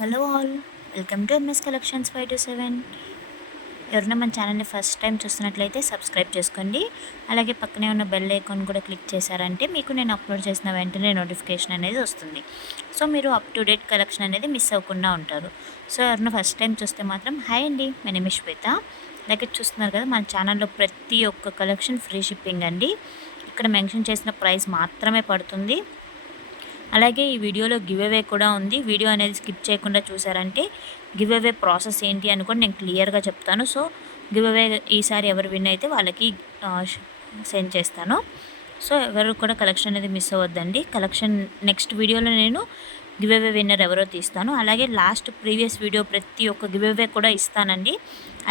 Hello all, welcome to MS collections 527. ఎవరైనా మన ఛానల్ని ఫస్ట్ టైం చూస్తున్నట్లయితే సబ్స్క్రైబ్ చేసుకోండి. అలాగే పక్కనే ఉన్న బెల్ ఐకాన్ కూడా క్లిక్ చేశారంటే మీకు నేను అప్లోడ్ చేసిన వెంటనే నోటిఫికేషన్ అనేది వస్తుంది. సో మీరు అప్ టు డేట్ కలెక్షన్ అనేది మిస్ అవ్వకుండా ఉంటారు. సో ఎవరైనా ఫస్ట్ టైం చూస్తే మాత్రం హాయ్ అండి, మై నేమ్ ఇస్ శ్వేత. అలాగే చూస్తున్నారు కదా, మన ఛానల్లో ప్రతి ఒక్క కలెక్షన్ ఫ్రీ షిప్పింగ్ అండి. ఇక్కడ మెన్షన్ చేసిన ప్రైస్ మాత్రమే పడుతుంది. అలాగే ఈ వీడియోలో గివ్ అవే కూడా ఉంది. వీడియో అనేది స్కిప్ చేయకుండా చూసారంటే గివ్ అవే ప్రాసెస్ ఏంటి అని కూడా నేను క్లియర్గా చెప్తాను. సో గివ్ అవే ఈసారి ఎవరు విన్ అయితే వాళ్ళకి సెండ్ చేస్తాను. సో ఎవరు కూడా కలెక్షన్ అనేది మిస్ అవ్వద్దండి. కలెక్షన్ నెక్స్ట్ వీడియోలో నేను గివ్ అవే విన్నర్ ఎవరో తీస్తాను. అలాగే లాస్ట్ ప్రీవియస్ వీడియో ప్రతి ఒక్క గివ్ అవే కూడా ఇస్తానండి.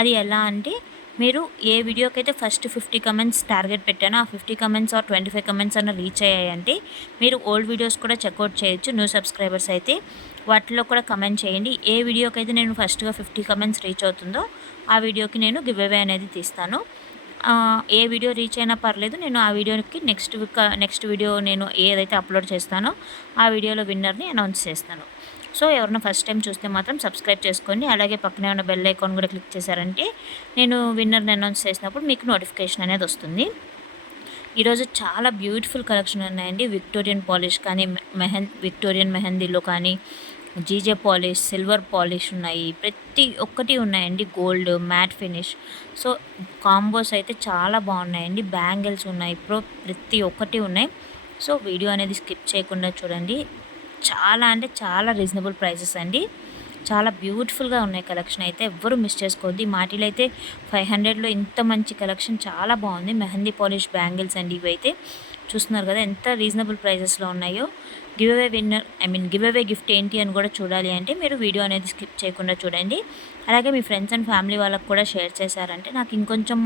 అది ఎలా అంటే, మీరు ఏ వీడియోకైతే ఫస్ట్ 50 కమెంట్స్ టార్గెట్ పెట్టానో ఆ 50 కమెంట్స్ ఆర్ 25 కమెంట్స్ అన్న రీచ్ అయ్యాయంటే మీరు ఓల్డ్ వీడియోస్ కూడా చెక్అవుట్ చేయొచ్చు. న్యూ సబ్స్క్రైబర్స్ అయితే వాటిలో కూడా కమెంట్ చేయండి. ఏ వీడియోకైతే నేను ఫస్ట్గా 50 కమెంట్స్ రీచ్ అవుతుందో ఆ వీడియోకి నేను గివ్ అవే అనేది తీస్తాను. ఏ వీడియో రీచ్ అయినా పర్లేదు, నేను ఆ వీడియోకి నెక్స్ట్ వీడియో నేను ఏదైతే అప్లోడ్ చేస్తానో ఆ వీడియోలో విన్నర్ని అనౌన్స్ చేస్తాను. సో ఎవరైనా ఫస్ట్ టైం చూస్తే మాత్రం సబ్స్క్రైబ్ చేసుకోండి. అలాగే పక్కనే ఉన్న బెల్ ఐకాన్ కూడా క్లిక్ చేశారంటే నేను విన్నర్ని అనౌన్స్ చేసినప్పుడు మీకు నోటిఫికేషన్ అనేది వస్తుంది. ఈరోజు చాలా బ్యూటిఫుల్ కలెక్షన్ ఉన్నాయండి. విక్టోరియన్ పాలిష్ కానీ, విక్టోరియన్ మెహందీలో కానీ, జీజే పాలిష్, సిల్వర్ పాలిష్ ఉన్నాయి. ప్రతి ఒక్కటి ఉన్నాయండి. Gold, matte finish. So combos అయితే చాలా బాగున్నాయండి. బ్యాంగిల్స్ ఉన్నాయి. ప్రతి ఒక్కటి ఉన్నాయి. సో వీడియో అనేది స్కిప్ చేయకుండా చూడండి. చాలా అంటే చాలా రీజనబుల్ ప్రైసెస్ అండి. చాలా బ్యూటిఫుల్గా ఉన్నాయి కలెక్షన్ అయితే. ఎవ్వరూ మిస్ చేసుకోవద్దు. ఈ మాటిలో అయితే 500లో ఇంత మంచి కలెక్షన్ చాలా బాగుంది. మెహందీ పాలిష్ బ్యాంగిల్స్ అండి ఇవైతే. చూస్తున్నారు కదా ఎంత రీజనబుల్ ప్రైసెస్లో ఉన్నాయో. గివ్ అవే గిఫ్ట్ ఏంటి అని కూడా చూడాలి అంటే మీరు వీడియో అనేది స్కిప్ చేయకుండా చూడండి. అలాగే మీ ఫ్రెండ్స్ అండ్ ఫ్యామిలీ వాళ్ళకు కూడా షేర్ చేశారంటే నాకు ఇంకొంచెం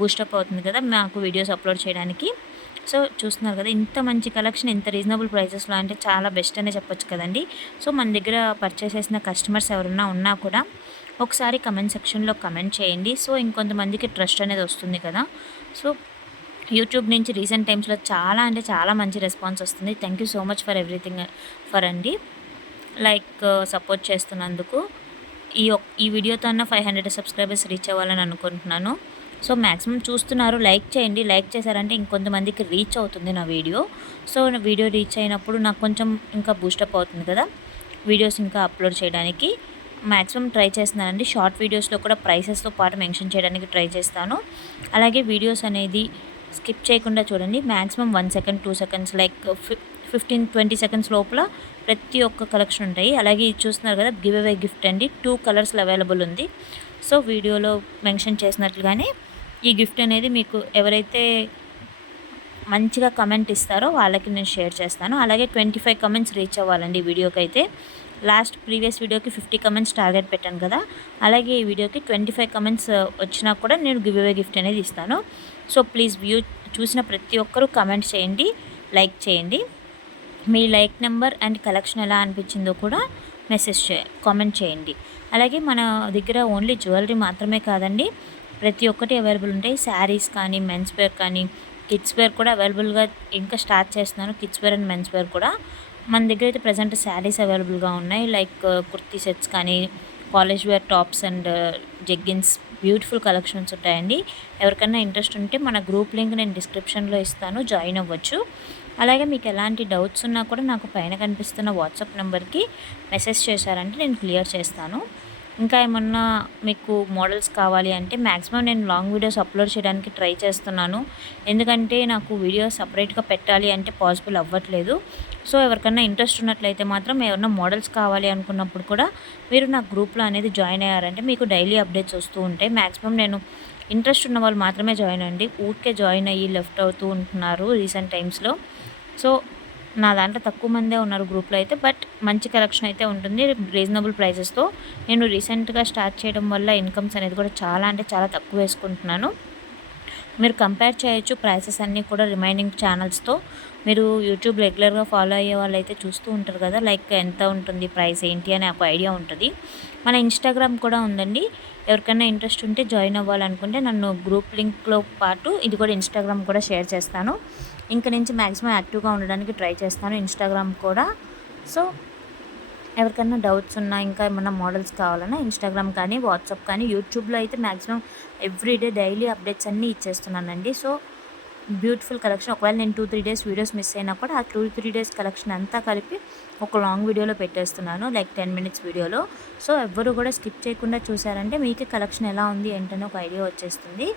బూస్టప్ అవుతుంది కదా మాకు వీడియోస్ అప్లోడ్ చేయడానికి. సో చూస్తున్నారు కదా, ఇంత మంచి కలెక్షన్ ఇంత రీజనబుల్ ప్రైసెస్లో అంటే చాలా బెస్ట్ అనే చెప్పొచ్చు కదండి. సో మన దగ్గర పర్చేస్ చేసిన కస్టమర్స్ ఎవరన్నా ఉన్నా కూడా ఒకసారి కమెంట్ సెక్షన్లో కమెంట్ చేయండి. సో ఇంకొంతమందికి ట్రస్ట్ అనేది వస్తుంది కదా. సో యూట్యూబ్ నుంచి రీసెంట్ టైమ్స్లో చాలా అంటే చాలా మంచి రెస్పాన్స్ వస్తుంది. Thank you so much for everything అండి. లైక్ సపోర్ట్ చేస్తున్నందుకు. ఈ వీడియోతో అన్న 500 సబ్స్క్రైబర్స్ రీచ్ అవ్వాలని అనుకుంటున్నాను. సో మ్యాక్సిమం చూస్తున్నారు, లైక్ చేయండి. లైక్ చేశారంటే ఇంకొంతమందికి రీచ్ అవుతుంది నా వీడియో. సో వీడియో రీచ్ అయినప్పుడు నాకు కొంచెం ఇంకా బూస్టప్ అవుతుంది కదా వీడియోస్ ఇంకా అప్లోడ్ చేయడానికి. మ్యాక్సిమం ట్రై చేస్తున్నానండి. షార్ట్ వీడియోస్లో కూడా ప్రైసెస్తో పాటు మెన్షన్ చేయడానికి ట్రై చేస్తాను. అలాగే వీడియోస్ అనేది స్కిప్ చేయకుండా చూడండి. Maximum 1 second 2 seconds like 15-20 seconds లోపల ప్రతి ఒక్క కలెక్షన్ ఉంటాయి. అలాగే ఇది చూస్తున్నారు కదా, గివ్ అవే గిఫ్ట్ అండి. 2 కలర్స్లో అవైలబుల్ ఉంది. సో వీడియోలో మెన్షన్ చేసినట్లుగానే ఈ గిఫ్ట్ అనేది మీకు ఎవరైతే మంచిగా కమెంట్ ఇస్తారో వాళ్ళకి నేను షేర్ చేస్తాను. అలాగే 25 కమెంట్స్ రీచ్ అవ్వాలండి ఈ వీడియోకి అయితే. లాస్ట్ ప్రీవియస్ వీడియోకి 50 కమెంట్స్ టార్గెట్ పెట్టాను కదా, అలాగే ఈ వీడియోకి 25 కమెంట్స్ వచ్చినా కూడా నేను గివ్ అవే గిఫ్ట్ అనేది ఇస్తాను. సో ప్లీజ్ చూసిన ప్రతి ఒక్కరూ కమెంట్ చేయండి, లైక్ చేయండి. మీ లైక్ నెంబర్ అండ్ కలెక్షన్ ఎలా అనిపించిందో కూడా కామెంట్ చేయండి. అలాగే మన దగ్గర ఓన్లీ జ్యువెలరీ మాత్రమే కాదండి, ప్రతి ఒక్కటి అవైలబుల్ ఉంటాయి. శారీస్ కానీ, మెన్స్ వేర్ కానీ, కిడ్స్ వేర్ కూడా అవైలబుల్గా ఇంకా స్టార్ట్ చేస్తున్నాను. Kids wear and men's wear కూడా మన దగ్గర అయితే ప్రజెంట్ శారీస్ అవైలబుల్గా ఉన్నాయి. లైక్ కుర్తీ సెట్స్ కానీ, college wear tops and jeggings beautiful collections ఉంటాయండి. ఎవరికైనా ఇంట్రెస్ట్ ఉంటే మన గ్రూప్ లింక్ నేను డిస్క్రిప్షన్లో ఇస్తాను, జాయిన్ అవ్వచ్చు. అలాగే మీకు ఎలాంటి డౌట్స్ ఉన్నా కూడా నాకు పైన కనిపిస్తున్న వాట్సాప్ నెంబర్కి మెసేజ్ చేశారంటే నేను క్లియర్ చేస్తాను. ఇంకా ఏమన్నా మీకు మోడల్స్ కావాలి అంటే మ్యాక్సిమం నేను లాంగ్ వీడియోస్ అప్లోడ్ చేయడానికి ట్రై చేస్తున్నాను. ఎందుకంటే నాకు వీడియో సపరేట్గా పెట్టాలి అంటే పాసిబుల్ అవ్వట్లేదు. సో ఎవరికైనా ఇంట్రెస్ట్ ఉన్నట్లయితే మాత్రం ఏమన్నా మోడల్స్ కావాలి అనుకున్నప్పుడు కూడా మీరు నా గ్రూప్లో అనేది జాయిన్ అయ్యారంటే మీకు డైలీ అప్డేట్స్ వస్తూ ఉంటాయి. మ్యాక్సిమం నేను ఇంట్రెస్ట్ ఉన్న వాళ్ళు మాత్రమే జాయిన్ అవ్వండి. ఊరికే జాయిన్ అయ్యి లెఫ్ట్ అవుతూ ఉంటున్నారు రీసెంట్ టైమ్స్లో. సో నా దాంట్లో తక్కువ మందే ఉన్నారు గ్రూప్లో అయితే, బట్ మంచి కలెక్షన్ అయితే ఉంటుంది రీజనబుల్ ప్రైసెస్తో. నేను రీసెంట్గా స్టార్ట్ చేయడం వల్ల ఇన్కమ్స్ అనేది కూడా చాలా అంటే చాలా తక్కువ వేసుకుంటున్నాను. మీరు కంపేర్ చేయొచ్చు ప్రైసెస్ అన్నీ కూడా రిమైనింగ్ ఛానల్స్తో. మీరు యూట్యూబ్ రెగ్యులర్గా ఫాలో అయ్యే వాళ్ళైతే చూస్తూ ఉంటారు కదా, లైక్ ఎంత ఉంటుంది ప్రైస్ ఏంటి అని ఒక ఐడియా ఉంటుంది. మన ఇన్స్టాగ్రామ్ కూడా ఉందండి. ఎవరికైనా ఇంట్రెస్ట్ ఉంటే జాయిన్ అవ్వాలనుకుంటే నన్ను గ్రూప్ లింక్లో పాటు ఇది కూడా ఇన్స్టాగ్రామ్ కూడా షేర్ చేస్తాను. ఇంక నుంచి మ్యాక్సిమం యాక్టివ్గా ఉండడానికి ట్రై చేస్తాను ఇన్స్టాగ్రామ్ కూడా. సో ఎవరికన్నా డౌట్స్ ఉన్నా, ఇంకా ఏమన్నా మోడల్స్ కావాలన్నా ఇన్‌స్టాగ్రామ్ కానీ, వాట్సాప్ కానీ, యూట్యూబ్‌లో అయితే మాక్సిమం ఎవ్రీడే డైలీ అప్డేట్స్ అన్నీ ఇచ్చేస్తున్నానండి. So, beautiful collection. ఒకవేళ నేను 2, 3 డేస్ వీడియోస్ మిస్ అయినా కూడా ఆ 2, 3 డేస్ కలెక్షన్ అంతా కలిపి ఒక లాంగ్ వీడియోలో పెట్టేస్తున్నాను. లైక్ 10 మినిట్స్ వీడియోలో. సో, ఎవ్వరు కూడా స్కిప్ చేయకుండా చూసారంటే మీకే కలెక్షన్ ఎలా ఉంది ఏంటని ఒక ఐడియా వచ్చేస్తుంది.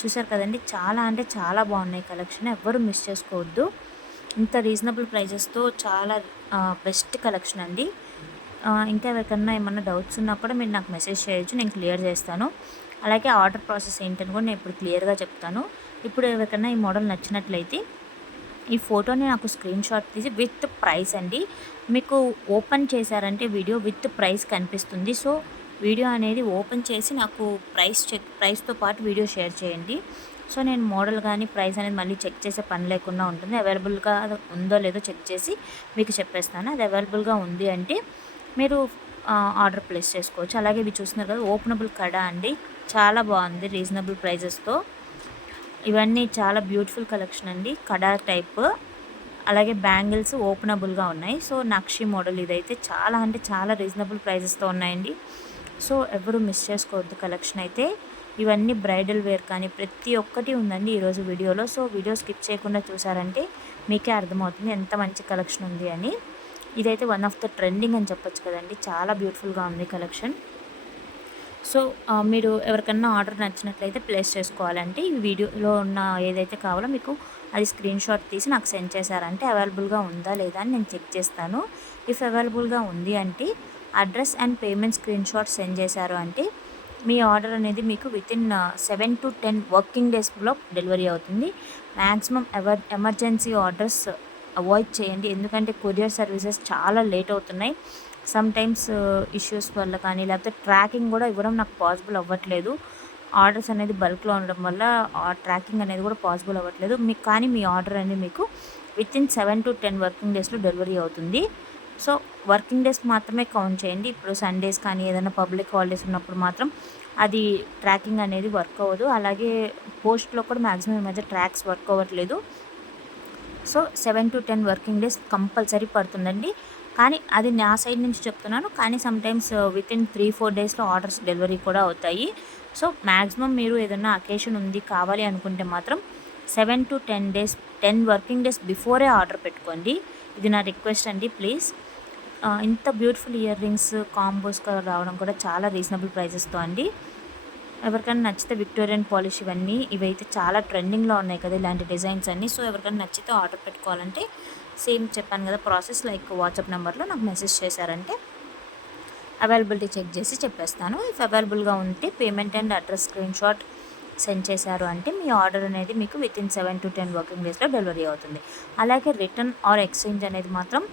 చూసారు కదండీ! చాలా అంటే చాలా బాగున్నాయి కలెక్షన్. ఎవ్వరు మిస్ చేసుకోవద్దు. ఇంత రీజనబుల్ ప్రైజెస్‌తో చాలా బెస్ట్ కలెక్షన్ అండి. ఇంకా ఎవరికన్నా ఏమన్నా డౌట్స్ ఉన్నా కూడా మీరు నాకు మెసేజ్ చేయొచ్చు. నేను క్లియర్ చేస్తాను. అలాగే ఆర్డర్ ప్రాసెస్ ఏంటని కూడా నేను ఇప్పుడు క్లియర్‌గా చెప్తాను. ఇప్పుడు ఎవరికన్నా ఈ మోడల్ నచ్చినట్లయితే ఈ ఫోటోని నాకు స్క్రీన్‌షాట్ తీసి విత్ ప్రైస్ అండి. మీకు ఓపెన్ చేశారంటే వీడియో విత్ ప్రైస్ కనిపిస్తుంది. సో, వీడియో అనేది ఓపెన్ చేసి నాకు ప్రైస్‌తో పాటు వీడియో షేర్ చేయండి. సో, నేను మోడల్ గానీ, ప్రైస్ అనేది మళ్ళీ చెక్ చేసే పని లేకుండా ఉంటుంది. అవైలబుల్‌గా ఉందో లేదో చెక్ చేసి మీకు చెప్పేస్తాను. అది అవైలబుల్‌గా ఉంది అంటే మీరు ఆర్డర్ ప్లేస్ చేసుకోవచ్చు. అలాగే ఇవి చూస్తున్నారు కదా! ఓపెనబుల్ కడ అండి. చాలా బాగుంది రీజనబుల్ ప్రైజెస్‌తో. ఇవన్నీ చాలా బ్యూటిఫుల్ కలెక్షన్ అండి. కడా టైప్. అలాగే బ్యాంగిల్స్ ఓపెనబుల్‌గా ఉన్నాయి. సో, నక్షి మోడల్ ఇదైతే చాలా అంటే చాలా రీజనబుల్ ప్రైజెస్‌తో ఉన్నాయండి. సో, ఎవరు మిస్ చేసుకోవద్దు కలెక్షన్ అయితే. ఇవన్నీ బ్రైడల్ వేర్ కానీ ప్రతి ఒక్కటి ఉందండి ఈరోజు వీడియోలో. సో, వీడియో స్కిప్ చేయకుండా చూసారంటే మీకే అర్థమవుతుంది ఎంత మంచి కలెక్షన్ ఉంది అని. ఇదైతే వన్ ఆఫ్ ద ట్రెండింగ్ అని చెప్పొచ్చు కదండీ! చాలా బ్యూటిఫుల్‌గా ఉంది కలెక్షన్. సో, మీరు ఎవరికన్నా ఆర్డర్ నచ్చినట్లయితే ప్లేస్ చేసుకోవాలంటే ఈ వీడియోలో ఉన్న ఏదైతే కావాలో మీకు అది స్క్రీన్‌షాట్ తీసి నాకు సెండ్ చేశారంటే అవైలబుల్‌గా ఉందా లేదా అని నేను చెక్ చేస్తాను. ఇఫ్ అవైలబుల్‌గా ఉంది అంటే address and payment screenshot send చేశారు అంటే మీ ఆర్డర్ అనేది మీకు వితిన్ 7-10 వర్కింగ్ డేస్‌లో డెలివరీ అవుతుంది. మ్యాక్సిమం ఎమర్జెన్సీ ఆర్డర్స్ అవాయిడ్ చేయండి. ఎందుకంటే కొరియర్ సర్వీసెస్ చాలా లేట్ అవుతున్నాయి. సమ్‌టైమ్స్ ఇష్యూస్ వల్ల కానీ, లేకపోతే ట్రాకింగ్ కూడా ఇవ్వడం నాకు పాసిబుల్ అవ్వట్లేదు. ఆర్డర్స్ అనేది బల్క్‌లో ఉండడం వల్ల ట్రాకింగ్ అనేది కూడా పాసిబుల్ అవ్వట్లేదు. కానీ మీ ఆర్డర్ అనేది మీకు వితిన్ 7-10 వర్కింగ్ డేస్‌లో డెలివరీ అవుతుంది. సో, వర్కింగ్ డేస్ మాత్రమే కౌంట్ చేయండి. ఇప్పుడు సండేస్ కానీ, ఏదైనా పబ్లిక్ హాలిడేస్ ఉన్నప్పుడు మాత్రం అది ట్రాకింగ్ అనేది వర్క్ అవ్వదు. అలాగే పోస్ట్‌లో కూడా మాక్సిమం ఈ మధ్య ట్రాక్స్ వర్క్ అవ్వట్లేదు. సో, 7-10 వర్కింగ్ డేస్ కంపల్సరీ పడుతుందండి. కానీ అది నా సైడ్ నుంచి చెప్తున్నాను. కానీ సమ్‌టైమ్స్ వితిన్ 3-4 డేస్‌లో ఆర్డర్స్ డెలివరీ కూడా అవుతాయి. సో, మాక్సిమం మీరు ఏదన్నా అకేషన్ ఉంది కావాలి అనుకుంటే మాత్రం 7-10 days 10 working days before order పెట్టుకోండి. ఇది నా రిక్వెస్ట్ అండి ప్లీజ్. ఇంత బ్యూటిఫుల్ ఇయర్ రింగ్స్ కాంబోస్‌గా రావడం కూడా చాలా రీజనబుల్ ప్రైజెస్‌తో అండి. ఎవరికైనా నచ్చితే విక్టోరియన్ పాలిష్ ఇవైతే చాలా ట్రెండింగ్‌లో ఉన్నాయి కదా! ఇలాంటి డిజైన్స్ అన్నీ. సో, ఎవరికైనా నచ్చితే ఆర్డర్ పెట్టుకోవాలంటే సేమ్ చెప్పాను కదా! ప్రాసెస్ లైక్ వాట్సాప్ నెంబర్‌లో నాకు మెసేజ్ చేశారంటే అవైలబిలిటీ చెక్ చేసి చెప్పేస్తాను. ఇఫ్ అవైలబుల్‌గా ఉంటే payment and address screenshot send చేశారు అంటే మీ ఆర్డర్ అనేది మీకు వితిన్ 7-10 వర్కింగ్ డేస్‌లో డెలివరీ అవుతుంది. అలాగే రిటర్న్ ఆర్ ఎక్స్చేంజ్ అనేది మాత్రం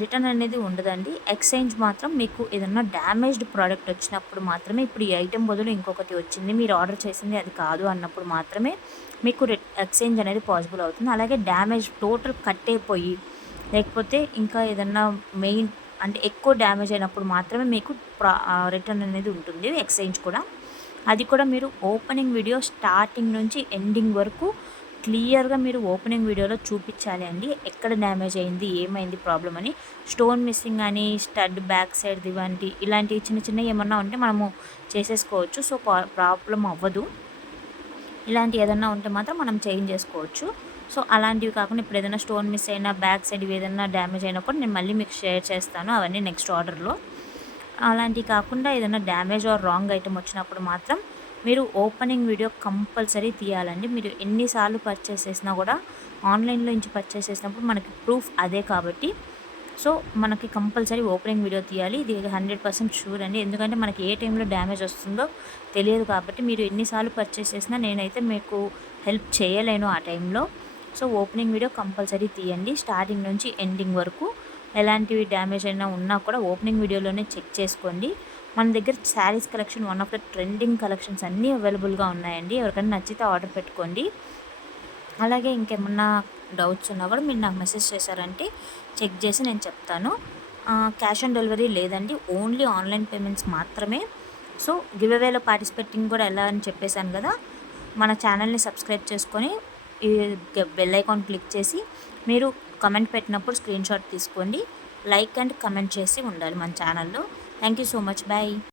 రిటర్న్ అనేది ఉండదండి. ఎక్స్చేంజ్ మాత్రం మీకు ఏదన్నా డ్యామేజ్డ్ ప్రోడక్ట్ వచ్చినప్పుడు మాత్రమే ఇప్పుడు ఈ ఐటెం బదులు ఇంకొకటి వచ్చింది. మీరు ఆర్డర్ చేసింది అది కాదు అన్నప్పుడు మాత్రమే మీకు ఎక్స్చేంజ్ అనేది పాసిబుల్ అవుతుంది. అలాగే డ్యామేజ్ టోటల్ కట్ అయిపోయి లేకపోతే ఇంకా ఏదన్నా మెయిన్ అంటే ఎక్కువ డ్యామేజ్ అయినప్పుడు మాత్రమే మీకు రిటర్న్ అనేది ఉంటుంది. ఎక్స్చేంజ్ కూడా. అది కూడా మీరు ఓపెనింగ్ వీడియో స్టార్టింగ్ నుంచి ఎండింగ్ వరకు క్లియర్‌గా మీరు ఓపెనింగ్ వీడియోలో చూపించాలి అండి. ఎక్కడ డ్యామేజ్ అయింది, ఏమైంది ప్రాబ్లమ్ అని. స్టోన్ మిస్సింగ్ అని, స్టడ్ బ్యాక్ సైడ్‌ది ఇలాంటివి చిన్న చిన్నవి ఏమన్నా ఉంటే మనము చేసేసుకోవచ్చు. సో, ప్రాబ్లమ్ అవ్వదు. ఇలాంటివి ఏదన్నా ఉంటే మాత్రం మనం చేంజ్ చేసుకోవచ్చు. సో, అలాంటివి కాకుండా ఇప్పుడు ఏదైనా స్టోన్ మిస్ అయినా, బ్యాక్ సైడ్ ఇవి ఏదన్నా డ్యామేజ్ అయినా కూడా నేను మళ్ళీ మీకు షేర్ చేస్తాను. అవన్నీ నెక్స్ట్ ఆర్డర్‌లో. అలాంటివి కాకుండా ఏదైనా డ్యామేజ్ ఆర్ రాంగ్ ఐటెమ్ వచ్చినప్పుడు మాత్రం మీరు ఓపెనింగ్ వీడియో కంపల్సరీ తీయాలండి. మీరు ఎన్నిసార్లు పర్చేస్ చేసినా కూడా ఆన్లైన్‌లో నుంచి పర్చేస్ చేసినప్పుడు మనకి ప్రూఫ్ అదే కాబట్టి సో, మనకి కంపల్సరీ ఓపెనింగ్ వీడియో తీయాలి. ఇది 100% షూర్ అండి. ఎందుకంటే మనకి ఏ టైంలో డ్యామేజ్ వస్తుందో తెలియదు కాబట్టి మీరు ఎన్నిసార్లు పర్చేస్ చేసినా నేనైతే మీకు హెల్ప్ చేయలేను ఆ టైంలో. సో, ఓపెనింగ్ వీడియో కంపల్సరీ తీయండి. స్టార్టింగ్ నుంచి ఎండింగ్ వరకు ఎలాంటివి డ్యామేజ్ అయినా ఉన్నా కూడా ఓపెనింగ్ వీడియోలోనే చెక్ చేసుకోండి. మన దగ్గర saris collection one of the trending collections అన్నీ అవైలబుల్‌గా ఉన్నాయండి. ఎవరికైనా నచ్చితే ఆర్డర్ పెట్టుకోండి. అలాగే ఇంకేమన్నా డౌట్స్ ఉన్నా కూడా మీరు నాకు మెసేజ్ చేశారంటే చెక్ చేసి నేను చెప్తాను. క్యాష్ ఆన్ డెలివరీ లేదండి. ఓన్లీ ఆన్లైన్ పేమెంట్స్ మాత్రమే. సో, గివ్ అవేలో పార్టిసిపేటింగ్ కూడా ఎలా అని చెప్పేసాను కదా! మన ఛానల్‌ని సబ్స్క్రైబ్ చేసుకొని ఈ బెల్ ఐకాన్ క్లిక్ చేసి మీరు కమెంట్ పెట్టినప్పుడు స్క్రీన్‌షాట్ తీసుకోండి. లైక్ అండ్ కమెంట్ చేసి ఉండాలి మన ఛానల్లో. Thank you so much. Bye.